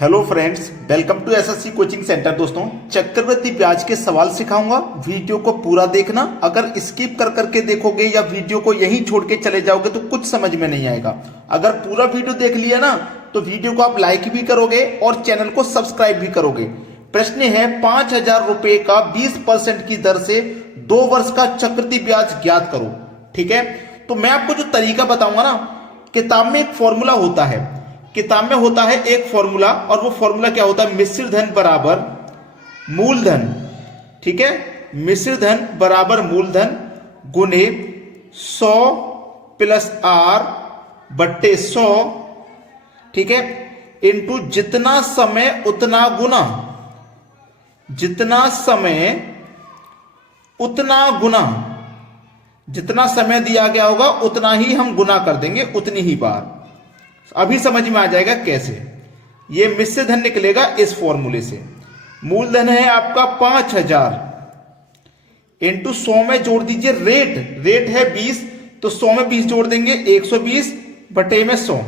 Hello friends, welcome to SSC coaching centre. दोस्तों, चक्रवृद्धि ब्याज के सवाल सिखाऊंगा, वीडियो को पूरा देखना। अगर स्किप कर करके देखोगे या वीडियो को यहीं छोड़ के चले जाओगे तो कुछ समझ में नहीं आएगा। अगर पूरा वीडियो देख लिया ना तो वीडियो को आप लाइक भी करोगे और चैनल को सब्सक्राइब भी करोगे। प्रश्न है 5,000 रुपए का 20% की दर से 2 वर्ष का चक्रवृद्धि ब्याज ज्ञात करो। ठीक है, तो मैं आपको जो तरीका बताऊंगा ना, किताब में एक फॉर्मूला होता है, किताब में होता है एक फॉर्मूला, और वो फॉर्मूला क्या होता है? मिश्र धन बराबर मूलधन। ठीक है, मिश्र धन बराबर मूलधन गुने 100 प्लस आर बट्टे 100। ठीक है, इंटू जितना समय उतना गुना, जितना समय उतना गुना, जितना समय दिया गया होगा उतना ही हम गुना कर देंगे, उतनी ही बार। अभी समझ में आ जाएगा कैसे। ये मिश्र धन निकलेगा इस फॉर्मूले से। मूलधन है आपका 5,000 इंटू 100 में जोड़ दीजिए रेट है 20, तो 100 में 20 जोड़ देंगे 120 बटे में 100।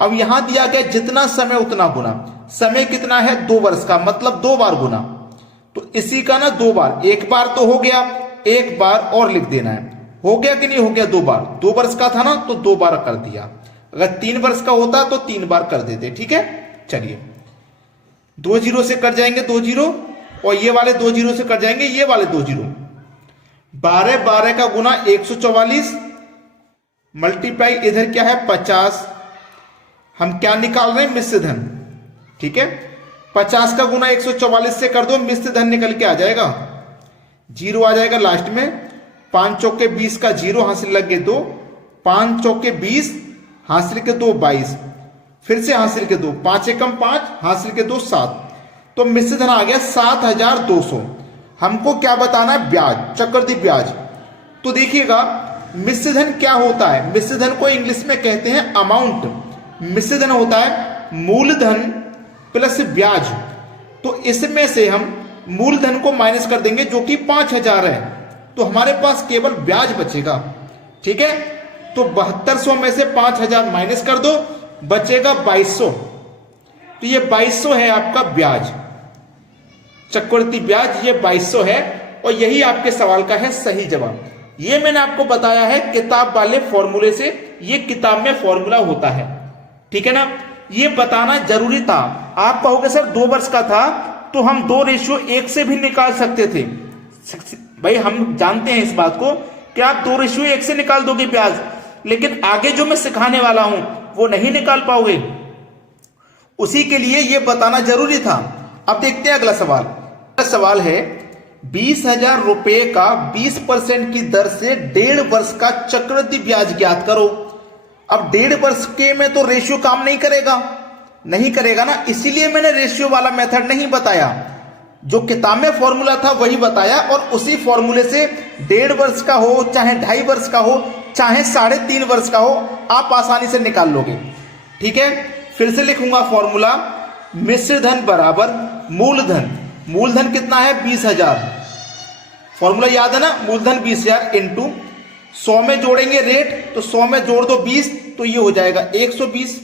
अब यहां दिया गया जितना समय उतना गुना, समय कितना है? 2 वर्ष का, मतलब 2 बार गुना। तो इसी का ना 2 बार, एक बार तो हो गया, एक बार और लिख देना है। हो गया कि नहीं हो गया? 2 बार। 2 वर्ष का था ना तो 2 बार कर दिया। अगर 3 वर्ष का होता तो 3 बार कर देते। ठीक है, चलिए 2 जीरो से कट जाएंगे 2 जीरो, और ये वाले 2 जीरो से कट जाएंगे ये वाले 2 जीरो। 12 का गुना 144 मल्टीप्लाई इधर क्या है 50। हम क्या निकाल रहे हैं? मिश्र धन। ठीक है, 50 का गुना 144 से कर दो, मिश्र धन निकल के आ जाएगा, जीरो आ जाएगा लास्ट में। 5 चौके 20 का जीरो, हासिल लग गए 2, 5 चौके 20, हासिल के 2 22, फिर से हासिल के 2, 5 एकम 5, हासिल के 2 7। तो मिश्र धन आ गया 7,200। हमको क्या बताना है? ब्याज, चक्रवृद्धि ब्याज। तो देखिएगा मिश्र धन क्या होता है? मिश्र धन को इंग्लिश में कहते हैं अमाउंट। मिश्र धन होता है मूलधन प्लस ब्याज। तो इसमें से हम मूलधन को माइनस कर देंगे जो कि 5,000 है, तो हमारे पास केवल ब्याज बचेगा। ठीक है, तो 7200 में से 5,000 माइनस कर दो, बचेगा 2200। तो ये 2200 है आपका ब्याज, चक्रवृद्धि ब्याज, ये 2200 है, और यही आपके सवाल का है सही जवाब। ये मैंने आपको बताया है किताब वाले फॉर्मूले से, ये किताब में फॉर्मूला होता है। ठीक है ना, ये बताना जरूरी था। आप कहोगे सर 2 वर्ष का था तो हम 2:1 से भी निकाल सकते थे। भाई हम जानते हैं इस बात को कि आप 2:1 से निकाल दोगे ब्याज, लेकिन आगे जो मैं सिखाने वाला हूं वो नहीं निकाल पाओगे। उसी के लिए यह बताना जरूरी था। अब देखते हैं अगला सवाल। अगला सवाल है 20,000 रुपए का 20% की दर से 1.5 वर्ष का चक्रवृद्धि ब्याज ज्ञात करो। अब 1.5 वर्ष के में तो रेशियो काम नहीं करेगा ना, इसीलिए मैंने रेशियो वाला मेथड नहीं बताया। जो किताब में फॉर्मूला था वही बताया, और उसी फॉर्मूले से 1.5 वर्ष का हो, चाहे 2.5 वर्ष का हो, चाहे 3.5 वर्ष का हो, आप आसानी से निकाल लोगे। ठीक है, फिर से लिखूंगा फॉर्मूला। मिश्र धन बराबर मूलधन। मूलधन कितना है? 20,000। फॉर्मूला याद है ना? मूलधन 20,000 इंटू 100 में जोड़ेंगे रेट, तो 100 में जोड़ दो 20, तो ये हो जाएगा 120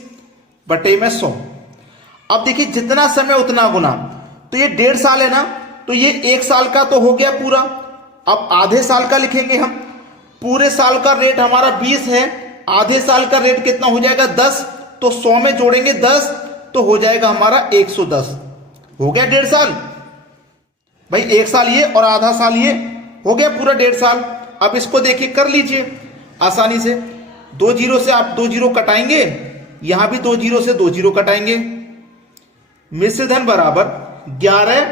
बटे में 100। अब देखिए जितना समय उतना गुना, तो ये 1.5 साल है ना, तो ये 1 साल का तो हो गया पूरा। अब आधे साल का लिखेंगे हम। पूरे साल का रेट हमारा 20 है, आधे साल का रेट कितना हो जाएगा? 10, तो 100 में जोड़ेंगे 10, तो हो जाएगा हमारा 110। हो गया 1.5 साल। भाई 1 साल ये और आधा साल ये, हो गया पूरा 1.5 साल। अब इसको देखिए, कर लीजिए आसानी से। 2 जीरो से आप 2 जीरो कटाएंगे, यहां भी 2 जीरो से 2 जीरो कटाएंगे। मिश्र धन बराबर 11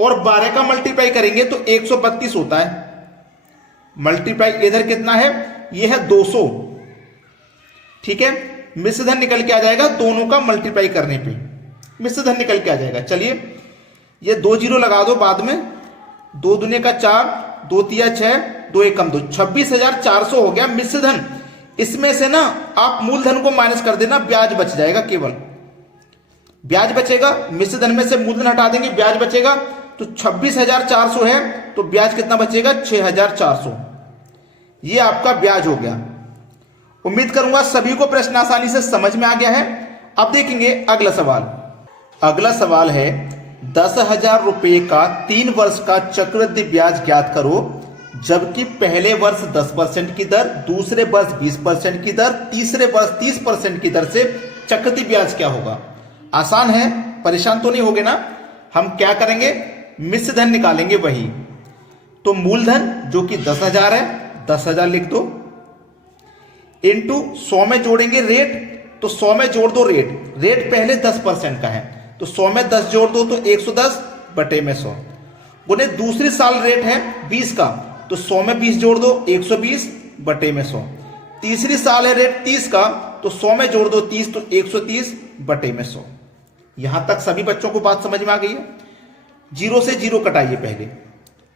और 12 का मल्टीप्लाई करेंगे तो 132 होता है। मल्टीप्लाई इधर कितना है? ये है 200। ठीक है, मिश्र धन निकल के आ जाएगा, दोनों का मल्टीप्लाई करने पे मिश्र धन निकल के आ जाएगा। चलिए ये 2 जीरो लगा दो बाद में, 2 दूने का 4, 2 तिया 6, 2 एकम 2, 26,400 हो गया मिश्र धन। इसमें से ना आप मूलधन को माइनस कर देना, ब्याज बच जाएगा, केवल ब्याज बचेगा। मिश्र धन में से मूलधन हटा देंगे, ब्याज बचेगा। तो 26,400 है, तो ब्याज कितना बचेगा? 6,400। ये आपका ब्याज हो गया। उम्मीद करूंगा सभी को प्रश्न आसानी से समझ में आ गया है। अब देखेंगे अगला सवाल। अगला सवाल है 10,000 रुपए का 3 वर्ष का चक्रवृद्धि ब्याज ज्ञात करो, जबकि पहले वर्ष 10% की दर, दूसरे वर्ष 20% की दर, तीसरे वर्ष 30% की दर से चक्रवृद्धि ब्याज क्या होगा। आसान है, परेशान तो नहीं होगे ना। हम क्या करेंगे, मिश्र धन निकालेंगे वही। तो मूलधन जो कि 10,000 है, 10,000 लिख दो, इंटू 100 में जोड़ेंगे रेट, तो 100 में जोड़ दो रेट, रेट पहले 10% का है तो 100 में 10 जोड़ दो तो 110 बटे में 100, गुने दूसरी साल रेट है 20 का तो 100 में 20 जोड़ दो 120 बटे में 100, तीसरी साल है रेट 30 का तो 100 में जोड़ दो 30 तो 130 बटे में 100। यहां तक सभी बच्चों को बात समझ में आ गई है। जीरो से जीरो कटाइए, पहले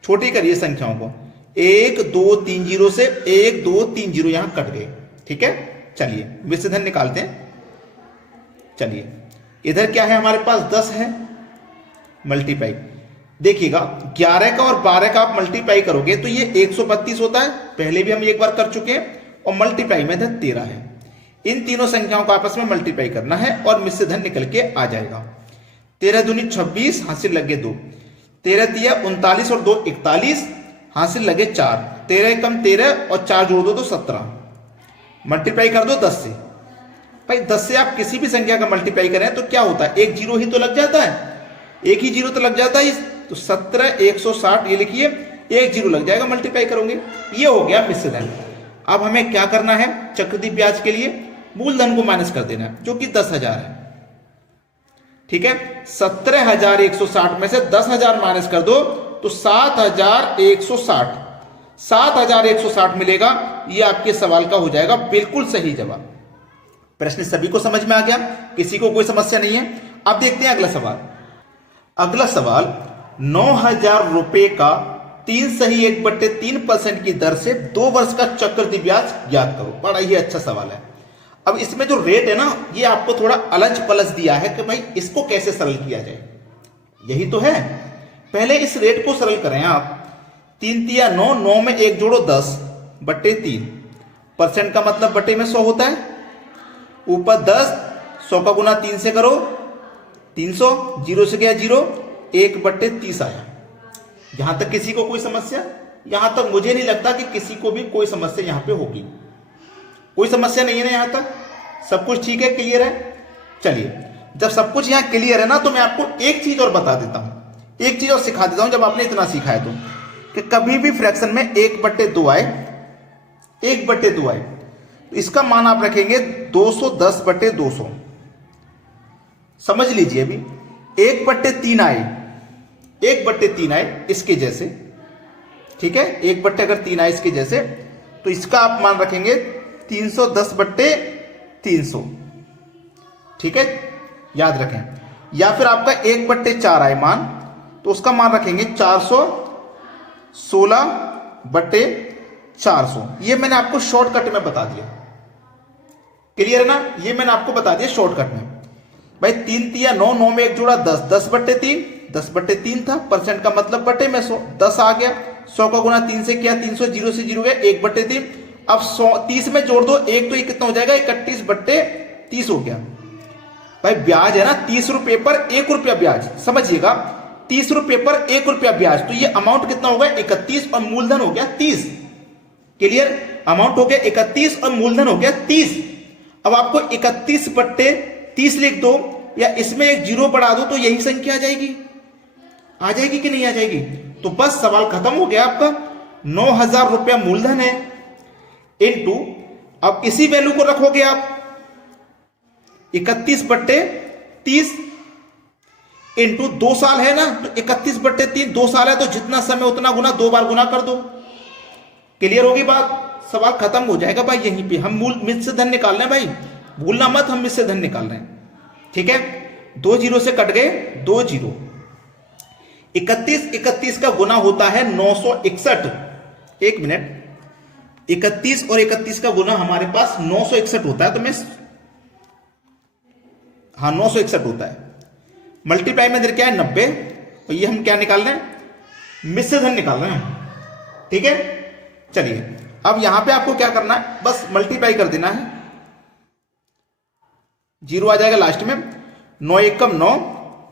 छोटी करिए संख्याओं को, 1 2 3 जीरो से 1 2 3 जीरो यहां कट गए। ठीक है, चलिए मिश्र धन निकालते हैं। चलिए इधर क्या है हमारे पास 10 है, मल्टीप्लाई देखिएगा 11 का और 12 का आप मल्टीप्लाई करोगे तो ये 132 होता है, पहले भी हम एक बार कर चुके हैं, और मल्टीप्लाई में इधर 13 है। इन तीनों संख्याओं को आपस में मल्टीप्लाई करना है और मिश्र धन निकल के आ जाएगा। 13 दूनी 26, हासिल लगे 2, 13 तिया 39 और 2 41, हासिल लगे 4, 13 कम 13 और 4 जोड़ दो तो 17, मल्टीप्लाई कर दो 10 से। भाई 10 से आप किसी भी संख्या का मल्टीप्लाई करें तो क्या होता है, एक जीरो ही तो लग जाता है, एक ही जीरो तो लग जाता है, तो 17 160 ये लिखिए, एक जीरो लग जाएगा, मल्टीप्लाई करोगे। ये हो गया मिश्र धन। अब हमें क्या करना है, चक्रवृद्धि ब्याज के लिए मूलधन को माइनस कर देना है जो कि 10,000 है। ठीक है, 17,160 में से 10,000 माइनस कर दो तो 7,160, 7,160 मिलेगा। ये आपके सवाल का हो जाएगा बिल्कुल सही जवाब। प्रश्न सभी को समझ में आ गया, किसी को कोई समस्या नहीं है। अब देखते हैं अगला सवाल। अगला सवाल 9,000 रुपए का 3 सही 1/3% की दर से 2 वर्ष का चक्रवृद्धि ब्याज ज्ञात करो। बड़ा ही अच्छा सवाल है। अब इसमें जो रेट है ना, ये आपको थोड़ा अलझ पलझ दिया है कि भाई इसको कैसे सरल किया जाए, यही तो है। पहले इस रेट को सरल करें आप, 3 तिया 9, 9 में 1 जोड़ो 10 बटे 3, परसेंट का मतलब बटे में 100 होता है, ऊपर 10, 100 का गुना 3 से करो 300, जीरो से गया जीरो, 1/30 आया। यहां तक किसी को कोई समस्या, यहां तक मुझे नहीं लगता कि किसी को भी कोई समस्या यहां पे होगी। कोई समस्या नहीं है ना, यहां तक सब कुछ ठीक है, क्लियर है। चलिए जब सब कुछ यहां क्लियर है ना, तो मैं आपको एक चीज और बता देता हूं, एक चीज और सिखा देता हूं। जब आपने इतना सीखा है तो कि कभी भी फ्रैक्शन में 1/2 आए, 1/2 आए तो इसका मान आप रखेंगे 210/200। समझ लीजिए, अभी 1/3 आए, 1/3 आए इसके जैसे, ठीक है, 1/3 आए इसके जैसे, तो इसका आप मान रखेंगे 310/300। ठीक है, याद रखें। या फिर आपका 1/4 आए मान, तो उसका मान रखेंगे 416/400। ये मैंने आपको शॉर्टकट में बता दिया, क्लियर है ना, ये मैंने आपको बता दिया शॉर्टकट में। भाई 3 तिया 9, 9 में 1 जोड़ा 10, 10/3, 10/3 था, परसेंट का मतलब बटे में 100, 10 आ गया, 100 का गुना 3 से किया 300, जीरो से जीरो गया 1/3। अब 100 30 में जोड़ दो 1, तो ये कितना हो जाएगा, 31/30 हो गया। भाई ब्याज है ना 30 रुपए पर 1 रुपया ब्याज, समझिएगा 30 रुपए पर 1 रुपया ब्याज, तो ये अमाउंट कितना होगा 31 और मूलधन हो गया 30। क्लियर, अमाउंट हो गया 31 और मूलधन हो गया 30। अब आपको 31/30 लिख दो या इसमें एक जीरो बढ़ा दो तो यही संख्या आ जाएगी, आ जाएगी कि नहीं आ जाएगी। तो बस सवाल खत्म हो गया आपका। 9,000 रुपया मूलधन है इनटू, अब इसी वैल्यू को रखोगे आप 31/30 इनटू 2 साल है ना, तो 31/3 2 साल है, तो जितना समय उतना गुना, 2 बार गुना कर दो। क्लियर होगी बात, सवाल खत्म हो जाएगा भाई। यहीं पे हम मूल मिश्र धन निकाल रहे हैं भाई, भूलना मत, हम मिश्र धन निकाल रहे हैं। ठीक है, 2 जीरो से कट गए 2 जीरो, 31 का गुना होता है 961। एक मिनट, 31 और 31 का गुना हमारे पास 961 होता है, तो मैं हाँ 961 होता है। मल्टीप्लाई में इधर क्या है 90, और ये हम क्या निकाल रहे हैं, मिश्र धन निकाल रहे हैं। ठीक है, चलिए अब यहां पे आपको क्या करना है, बस मल्टीप्लाई कर देना है, जीरो आ जाएगा लास्ट में, 9 एकम 9,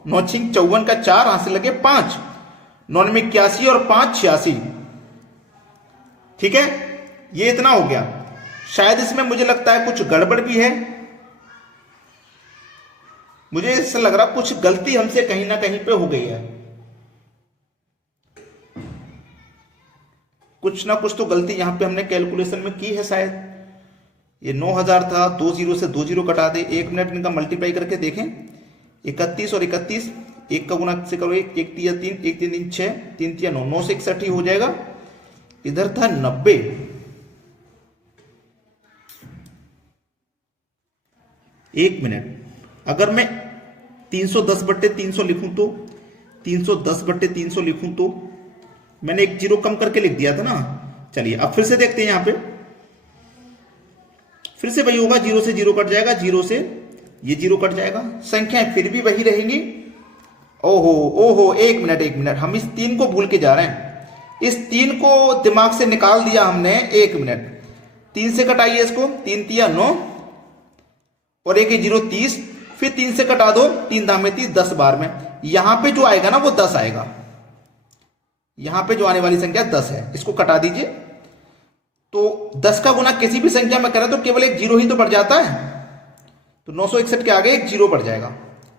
9 छिंग 54 का 4, हाथ से लगे 5, 9 में 81 और 5 86। ठीक है, ये इतना हो गया। शायद इसमें मुझे लगता है कुछ गड़बड़ भी है, मुझे ऐसा लग रहा कुछ गलती हमसे कहीं ना कहीं पे हो गई है, कुछ ना कुछ तो गलती यहां पे हमने कैलकुलेशन में की है शायद। ये 9000 था, 2 जीरो से 2 जीरो कटा दे, 1 मिनट इनका मल्टीप्लाई करके देखें, 31 और 31, 1 का गुना से करो 1, 1 तिया 3, 1 3 3 6, 3 तिया 9, 9 से 61 ही हो जाएगा। इधर था 90, 1 मिनट। अगर मैं 310/300 लिखूं तो 310/300 लिखूं तो मैंने 1 जीरो कम करके लिख दिया था ना। चलिए अब फिर से देखते हैं, यहां पे फिर से वही होगा, 0 से 0 कट जाएगा, 0 से ये 0 कट जाएगा, संख्याएं फिर भी वही रहेंगी। ओहो ओहो, 1 मिनट 1 मिनट, हम इस 3 को भूल के जा रहे हैं, इस 3 को दिमाग से निकाल दिया हमने। 1 मिनट, 3 से कटाइए इसको, 3 तिया 9 और 1 0 30, फिर 3 से कटा दो, 3 धामे 30, 10 बार में यहां पे जो आएगा ना वो 10 आएगा, यहां पे जो आने वाली संख्या 10 है, इसको कटा दीजिए। तो 10 का गुना किसी भी संख्या में करें तो केवल 1 जीरो ही तो बढ़ जाता है, तो 961 के आगे 1 जीरो बढ़ जाएगा।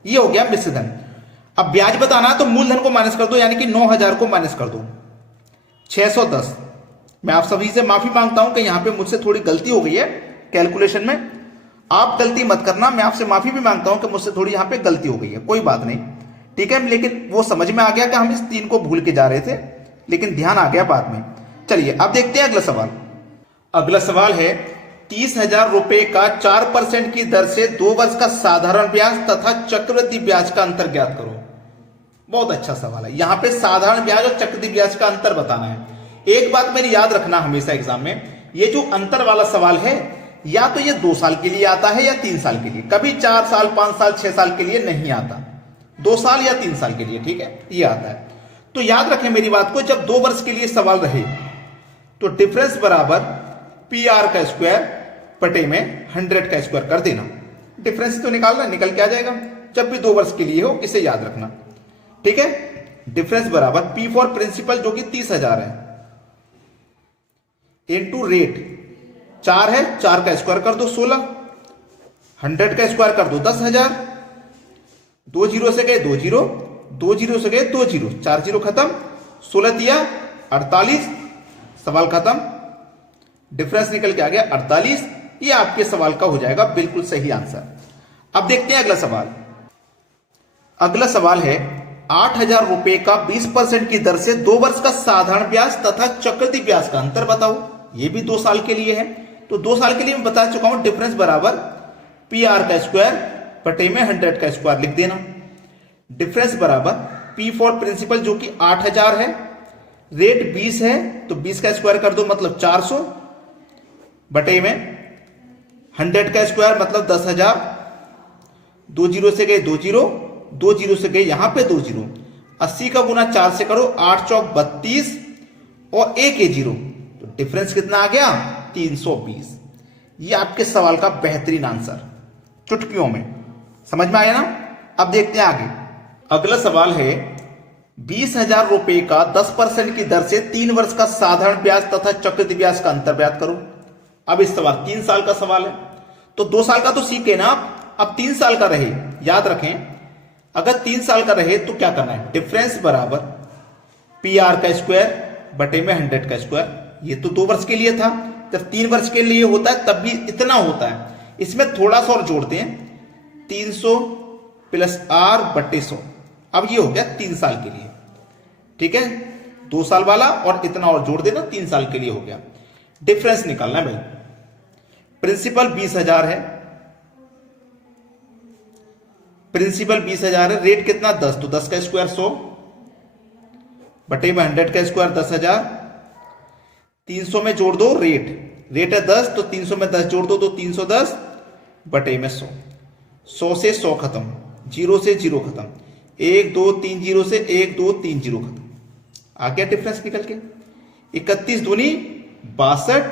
ये हो गया मिश्र धन। अब ब्याज बताना है तो मूलधन को माइनस कर दो, यानी कि 9000 को माइनस कर दो, 610। मैं आप सभी से माफी मांगता हूं कि यहां पे मुझसे थोड़ी गलती हो गई है कैलकुलेशन में, आप गलती मत करना, मैं आपसे माफी भी मांगता हूं कि मुझसे थोड़ी यहां पे गलती हो गई है, कोई बात नहीं, ठीक है। लेकिन वो समझ में आ गया कि हम इस 3 को भूल के जा रहे थे, लेकिन ध्यान आ गया बाद में। चलिए अब देखते हैं अगला सवाल। अगला सवाल है 30,000 रुपए का 4% की दर से 2 वर्ष का साधारण ब्याज तथा चक्रवृद्धि ब्याज का अंतर ज्ञात करो। बहुत अच्छा सवाल है, यहां पे साधारण ब्याज और चक्रवृद्धि ब्याज का अंतर बताना है। एक बात मेरी याद रखना हमेशा एग्जाम में, ये जो अंतर वाला सवाल है या तो ये 2 साल के लिए आता है या 3 साल के लिए, कभी 4 साल 5 साल 6 साल के लिए नहीं आता, 2 साल या 3 साल के लिए, ठीक है, ये आता है। तो याद रखें मेरी बात को, जब 2 वर्ष के लिए सवाल रहे तो डिफरेंस बराबर PR का स्क्वायर बटे में 100 का स्क्वायर कर देना, डिफरेंस तो निकालना, निकल के आ जाएगा। जब भी 2 वर्ष के लिए हो इसे याद रखना, ठीक है। डिफरेंस बराबर P फॉर प्रिंसिपल जो कि 30,000 है, इनटू रेट 4 है, 4 का स्क्वायर कर दो 16, 100 का स्क्वायर कर दो 10,000, 2 जीरो से गए 2 जीरो, 2 जीरो से गए 2 जीरो, 4 जीरो खत्म, 16 दिया 48, सवाल खत्म, डिफरेंस निकल के आ गया 48। ये आपके सवाल का हो जाएगा बिल्कुल सही आंसर। अब देखते हैं अगला सवाल। अगला सवाल है 8,000 रुपए का 20% की दर से 2 वर्ष का साधारण ब्याज तथा चक्रवृद्धि ब्याज का अंतर बताओ। ये भी 2 साल के लिए है, तो 2 साल के लिए मैं बता चुका हूं, डिफरेंस बराबर PR का स्क्वायर बटे में 100 का स्क्वायर लिख देना। डिफरेंस बराबर P फॉर प्रिंसिपल जो कि 8,000 है, रेट 20 है तो 20 का स्क्वायर कर दो मतलब 400, बटे में 100 का स्क्वायर मतलब 10,000, 2 जीरो से गए 2 जीरो, 2 जीरो से गए यहां पे 2 जीरो, 80 का गुना 4 से करो, 8 चौक 32 और 1 ए जीरो, तो डिफरेंस कितना आ गया 320। ये आपके सवाल का बेहतरीन आंसर चुटकियों में, समझ में आया ना। अब देखते हैं आगे। अगला सवाल है 20,000 रुपए का 10% की दर से 3 वर्ष का साधारण ब्याज तथा चक्रवृद्धि ब्याज का अंतर ज्ञात करो। अब इस सवाल 3 साल का सवाल है, तो 2 साल का तो सीखे ना आप, अब 3 साल का रहे, याद रखें अगर 3 साल का रहे तो क्या करना है, डिफरेंस बराबर PR का स्क्वायर बटे में 100 का स्क्वायर। ये तो 2 वर्ष के लिए था, जब 3 वर्ष के लिए होता है तब भी इतना होता है, इसमें थोड़ा सा और जोड़ते हैं, 300 प्लस R बटे 100। अब ये हो गया 3 साल के लिए, ठीक है, 2 साल वाला और इतना और जोड़ देना, 3 साल के लिए हो गया। डिफरेंस निकालना है भाई, प्रिंसिपल 20,000 है, प्रिंसिपल 20,000 है, रेट कितना 10, तो 10 का स्क्वायर 100 बटे में 100 का स्क्वायर 10,000, 300 में जोड़ दो, रेट है 10 तो 300 में 10 जोड़ दो तो 310 बटे में 100, 100 से 100 खत्म, 0 से 0 खत्म, 1 2 3 0 से 1 2 3 0 खत्म, आ गया डिफरेंस निकल के 31 दूनी 62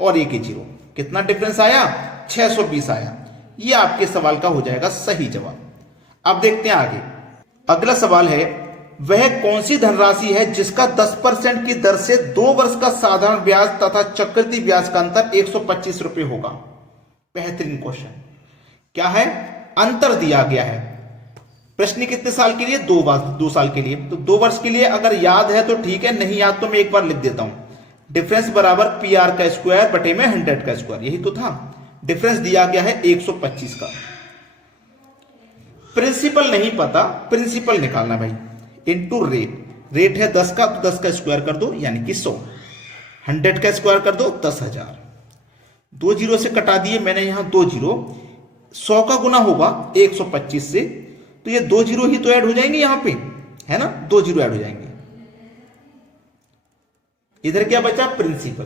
और 1 0, कितना डिफरेंस आया 620 आया। ये आपके सवाल का हो जाएगा सही जवाब। अब देखते हैं आगे। अगला सवाल है, वह कौन सी धनराशि है जिसका 10% की दर से 2 वर्ष का साधारण ब्याज तथा चक्रवृद्धि ब्याज का अंतर 125 रुपए होगा? बेहतरीन क्वेश्चन। क्या है? अंतर दिया गया है। प्रश्न कितने साल के लिए? 2 साल के लिए। तो 2 वर्ष के लिए अगर याद है तो ठीक है, नहीं याद तो मैं एक बार लिख देता हूं। डिफरेंस बराबर PR का स्क्वायर बटे में 100 का स्क्वायर, यही तो था। डिफरेंस दिया गया है 125 का। प्रिंसिपल नहीं पता, प्रिंसिपल निकालना भाई। इनटू रेट है 10 का, तो 10 का स्क्वायर कर दो यानी कि 100। 100 का स्क्वायर कर दो 10,000। 2 जीरो से कटा दिए मैंने, यहां 2 जीरो। 100 का गुना होगा 125 से, तो ये 2 जीरो ही तो ऐड हो जाएंगे यहां पे, है ना? 2 जीरो ऐड हो जाएंगे। इधर क्या बचा? प्रिंसिपल।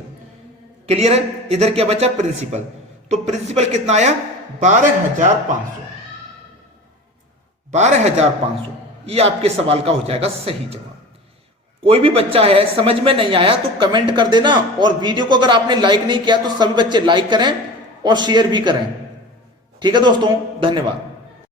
क्लियर है? इधर क्या बचा? प्रिंसिपल। तो प्रिंसिपल कितना आया? 12,500। 12,500 ये आपके सवाल का हो जाएगा सही जवाब। कोई भी बच्चा है समझ में नहीं आया तो कमेंट कर देना, और वीडियो को अगर आपने लाइक नहीं किया तो सभी बच्चे लाइक करें और शेयर भी करें। ठीक है दोस्तों, धन्यवाद।